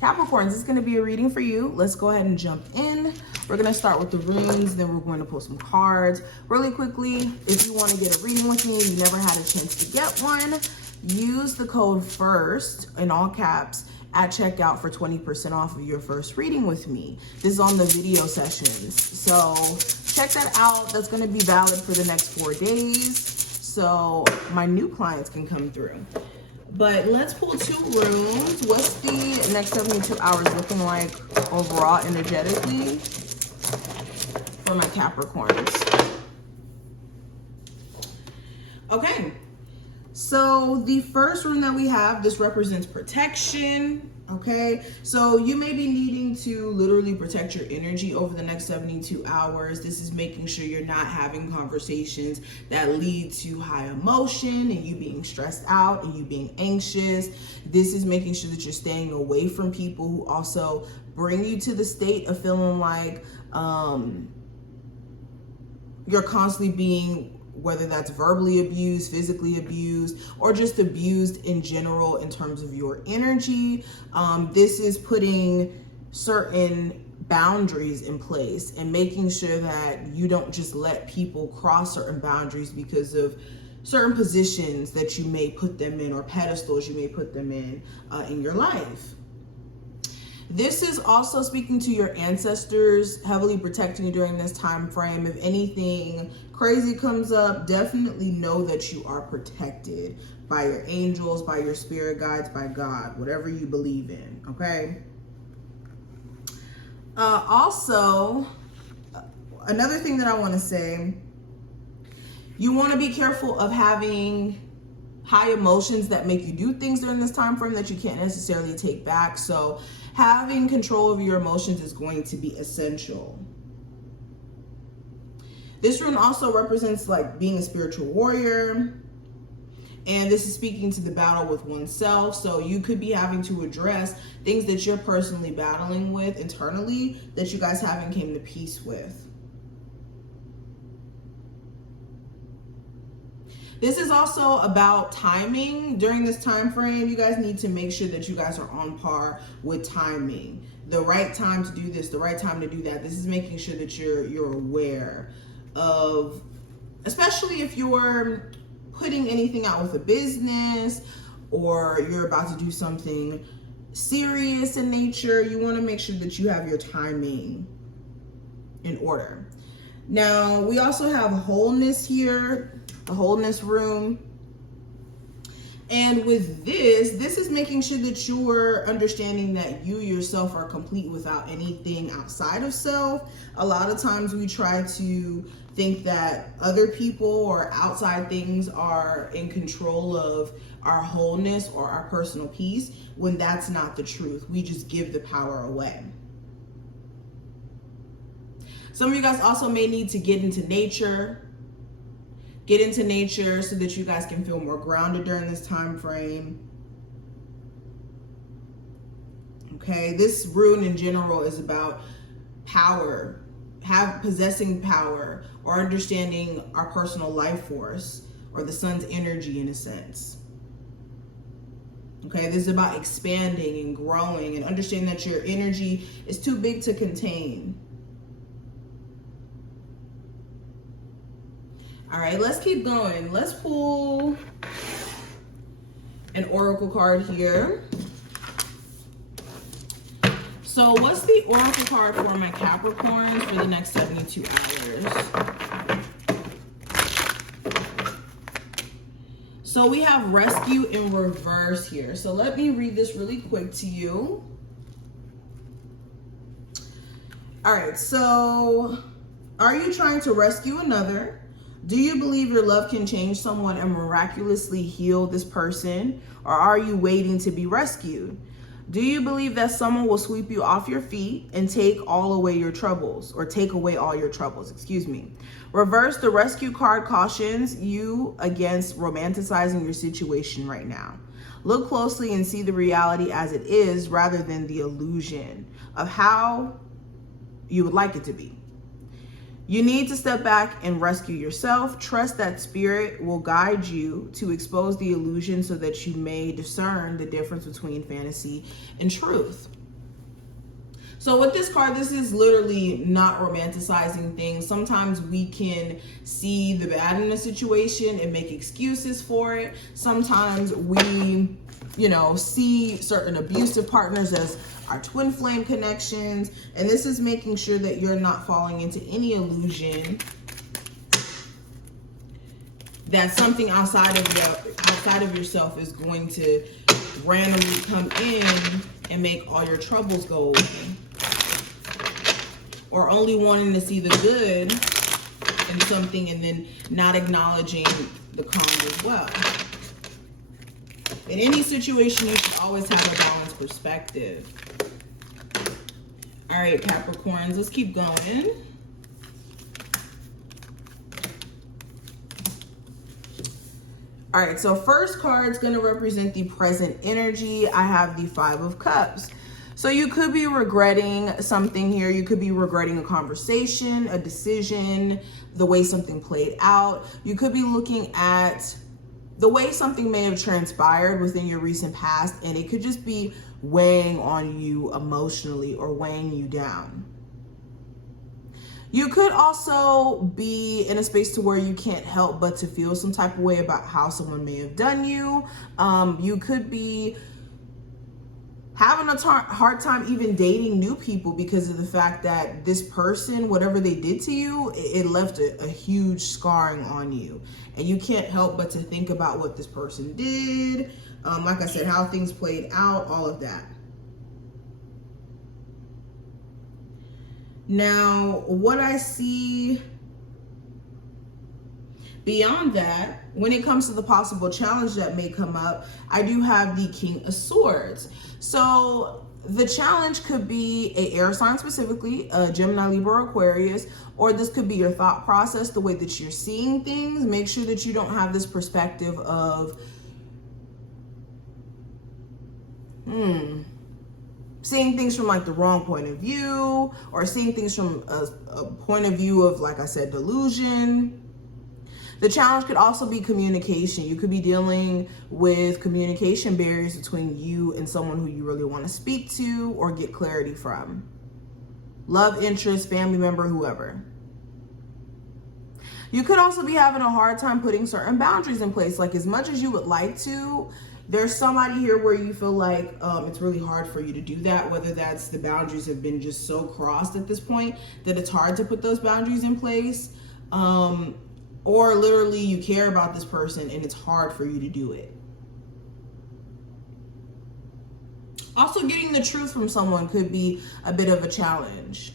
Capricorns, this is going to be a reading for you. Let's go ahead and jump in. We're going to start with the runes, then we're going to pull some cards. Really quickly, if you want to get a reading with me, you never had a chance to get one, use the code FIRST in all caps at checkout for 20% off of your first reading with me. This is on the video sessions. So check that out. That's going to be valid for the next 4 days. So my new clients can come through. But let's pull 2 runes. What's the next 72 hours looking like overall energetically for my Capricorns? Okay, so the first rune that we have, this represents protection. Okay, so you may be needing to literally protect your energy over the next 72 hours. This is making sure you're not having conversations that lead to high emotion and you being stressed out and you being anxious. This is making sure that you're staying away from people who also bring you to the state of feeling like you're constantly being, whether that's verbally abused, physically abused, or just abused in general in terms of your energy. This is putting certain boundaries in place and making sure that you don't just let people cross certain boundaries because of certain positions that you may put them in or pedestals you may put them in your life. This is also speaking to your ancestors, heavily protecting you during this time frame. If anything crazy comes up, definitely know that you are protected by your angels, by your spirit guides, by God, whatever you believe in, okay? Also, another thing that I want to say, you want to be careful of having high emotions that make you do things during this time frame that you can't necessarily take back. So having control over your emotions is going to be essential. This rune also represents like being a spiritual warrior. And this is speaking to the battle with oneself. So you could be having to address things that you're personally battling with internally that you guys haven't came to peace with. This is also about timing. During this time frame, you guys need to make sure that you guys are on par with timing. The right time to do this, the right time to do that. This is making sure that you're aware of, especially if you're putting anything out with a business or you're about to do something serious in nature. You want to make sure that you have your timing in order. Now, we also have wholeness here. The wholeness rune. And with this is making sure that you're understanding that you yourself are complete without anything outside of self. A lot of times we try to think that other people or outside things are in control of our wholeness or our personal peace, when that's not the truth. We just give the power away. Some of you guys also may need to get into nature. Get into nature so that you guys can feel more grounded during this time frame. Okay, this rune in general is about power, possessing power, or understanding our personal life force or the sun's energy in a sense. Okay, this is about expanding and growing and understanding that your energy is too big to contain. All right, let's keep going. Let's pull an oracle card here. So what's the oracle card for my Capricorns for the next 72 hours? So we have rescue in reverse here. So let me read this really quick to you. All right, so are you trying to rescue another? Do you believe your love can change someone and miraculously heal this person? Or are you waiting to be rescued? Do you believe that someone will sweep you off your feet and take away your troubles, or take away all your troubles, excuse me. Reverse, the rescue card cautions you against romanticizing your situation right now. Look closely and see the reality as it is rather than the illusion of how you would like it to be. You need to step back and rescue yourself. Trust that spirit will guide you to expose the illusion so that you may discern the difference between fantasy and truth. So with this card, this is literally not romanticizing things. Sometimes we can see the bad in a situation and make excuses for it. Sometimes we, you know, see certain abusive partners as our twin flame connections. And this is making sure that you're not falling into any illusion that something outside of yourself is going to randomly come in and make all your troubles go away. Or only wanting to see the good in something and then not acknowledging the cons as well. In any situation, you should always have a balanced perspective. All right, Capricorns, let's keep going. All right, so first card's going to represent the present energy. I have the Five of Cups. So you could be regretting something here. You could be regretting a conversation, a decision, the way something played out. You could be looking at the way something may have transpired within your recent past, and it could just be weighing on you emotionally or weighing you down. You could also be in a space to where you can't help but to feel some type of way about how someone may have done you. You could be having a hard time even dating new people because of the fact that this person, whatever they did to you, it left a huge scarring on you. And you can't help but to think about what this person did. Like I said, how things played out, all of that. Now, what I see beyond that, when it comes to the possible challenge that may come up, I do have the King of Swords. So the challenge could be a air sign, specifically a Gemini, Libra, Aquarius, or this could be your thought process, the way that you're seeing things. Make sure that you don't have this perspective of seeing things from like the wrong point of view, or seeing things from a point of view of, like I said, delusion. The challenge could also be communication. You could be dealing with communication barriers between you and someone who you really want to speak to or get clarity from. Love interest, family member, whoever. You could also be having a hard time putting certain boundaries in place. Like, as much as you would like to, there's somebody here where you feel like it's really hard for you to do that, whether that's the boundaries have been just so crossed at this point that it's hard to put those boundaries in place. Or literally you care about this person and it's hard for you to do it. Also, getting the truth from someone could be a bit of a challenge.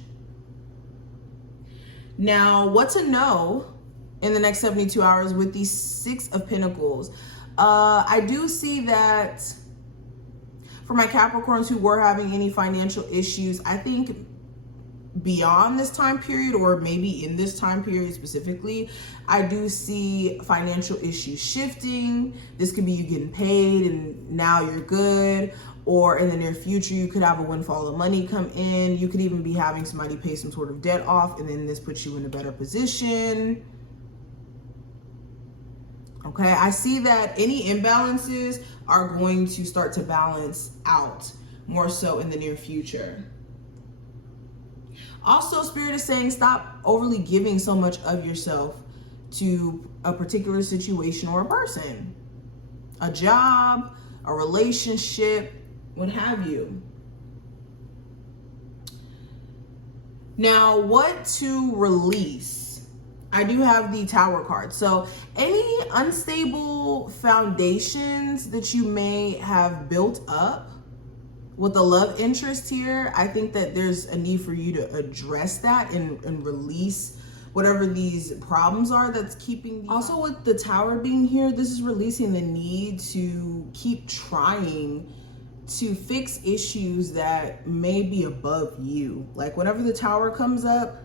Now, what to know in the next 72 hours with the Six of Pentacles. I do see that for my Capricorns who were having any financial issues, I think beyond this time period, or maybe in this time period specifically, I do see financial issues shifting. This could be you getting paid and now you're good, or in the near future you could have a windfall of money come in. You could even be having somebody pay some sort of debt off, and then this puts you in a better position. Okay, I see that any imbalances are going to start to balance out more so in the near future. Also, Spirit is saying stop overly giving so much of yourself to a particular situation or a person, a job, a relationship, what have you. Now, what to release? I do have the Tower card. So any unstable foundations that you may have built up with the love interest here, I think that there's a need for you to address that and release whatever these problems are that's keeping you. Also, with the Tower being here, this is releasing the need to keep trying to fix issues that may be above you. Like, whenever the Tower comes up,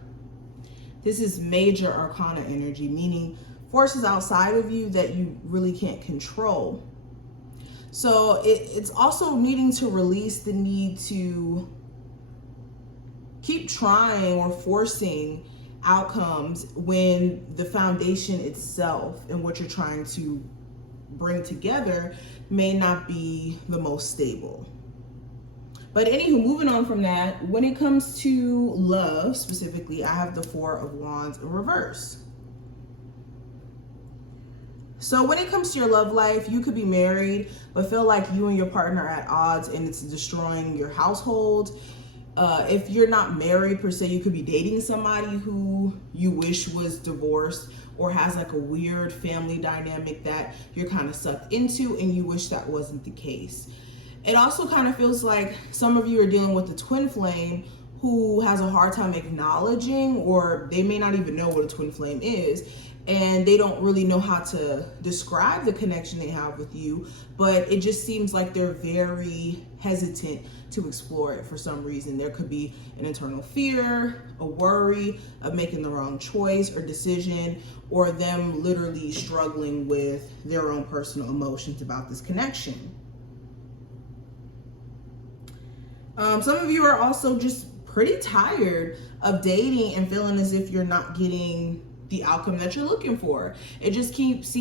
this is major Arcana energy, meaning forces outside of you that you really can't control. So it's also needing to release the need to keep trying or forcing outcomes when the foundation itself and what you're trying to bring together may not be the most stable. But anywho, moving on from that, when it comes to love specifically, I have the Four of Wands in reverse. So when it comes to your love life, you could be married, but feel like you and your partner are at odds and it's destroying your household. If you're not married per se, you could be dating somebody who you wish was divorced or has like a weird family dynamic that you're kind of sucked into and you wish that wasn't the case. It also kind of feels like some of you are dealing with a twin flame who has a hard time acknowledging, or they may not even know what a twin flame is, and they don't really know how to describe the connection they have with you, but it just seems like they're very hesitant to explore it for some reason. There could be an internal fear, a worry of making the wrong choice or decision, or them literally struggling with their own personal emotions about this connection. Some of you are also just pretty tired of dating and feeling as if you're not getting the outcome that you're looking for. It just keeps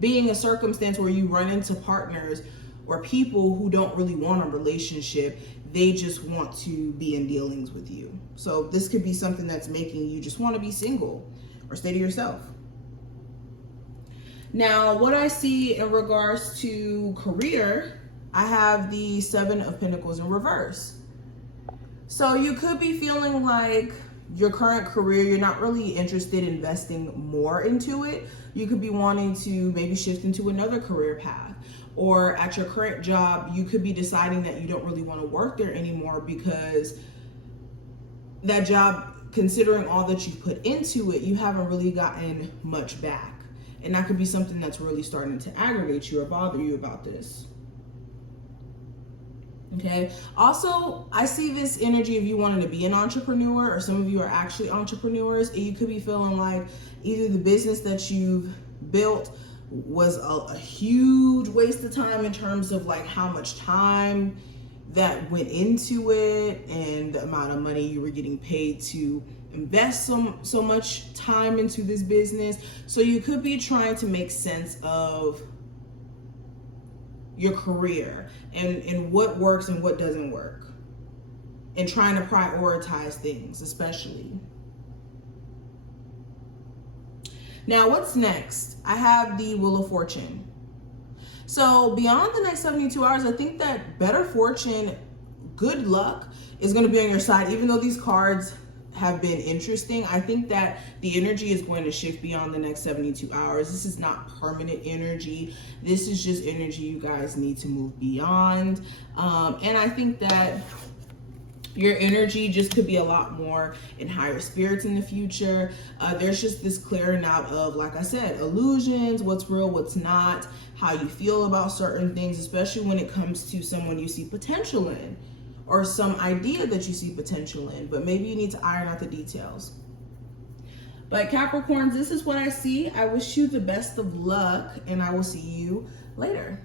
being a circumstance where you run into partners or people who don't really want a relationship. They just want to be in dealings with you. So this could be something that's making you just want to be single or stay to yourself. Now, what I see in regards to career, I have the Seven of Pentacles in reverse. So you could be feeling like your current career, you're not really interested in investing more into it. You could be wanting to maybe shift into another career path. Or at your current job, you could be deciding that you don't really want to work there anymore because that job, considering all that you've put into it, you haven't really gotten much back. And that could be something that's really starting to aggravate you or bother you about this. Okay. Also, I see this energy of you wanting to be an entrepreneur, or some of you are actually entrepreneurs, and you could be feeling like either the business that you've built was a huge waste of time in terms of like how much time that went into it and the amount of money you were getting paid to invest so much time into this business. So you could be trying to make sense of your career and what works and what doesn't work, and trying to prioritize things, especially. Now, what's next? I have the Wheel of Fortune. So beyond the next 72 hours, I think that better fortune, good luck is going to be on your side. Even though these cards have been interesting, I think that the energy is going to shift beyond the next 72 hours. This is not permanent energy. This is just energy you guys need to move beyond. And I think that your energy just could be a lot more in higher spirits in the future. There's just this clearing out of, like I said, illusions, what's real, what's not, how you feel about certain things, especially when it comes to someone you see potential in, or some idea that you see potential in, but maybe you need to iron out the details. But Capricorns, this is what I see. I wish you the best of luck, and I will see you later.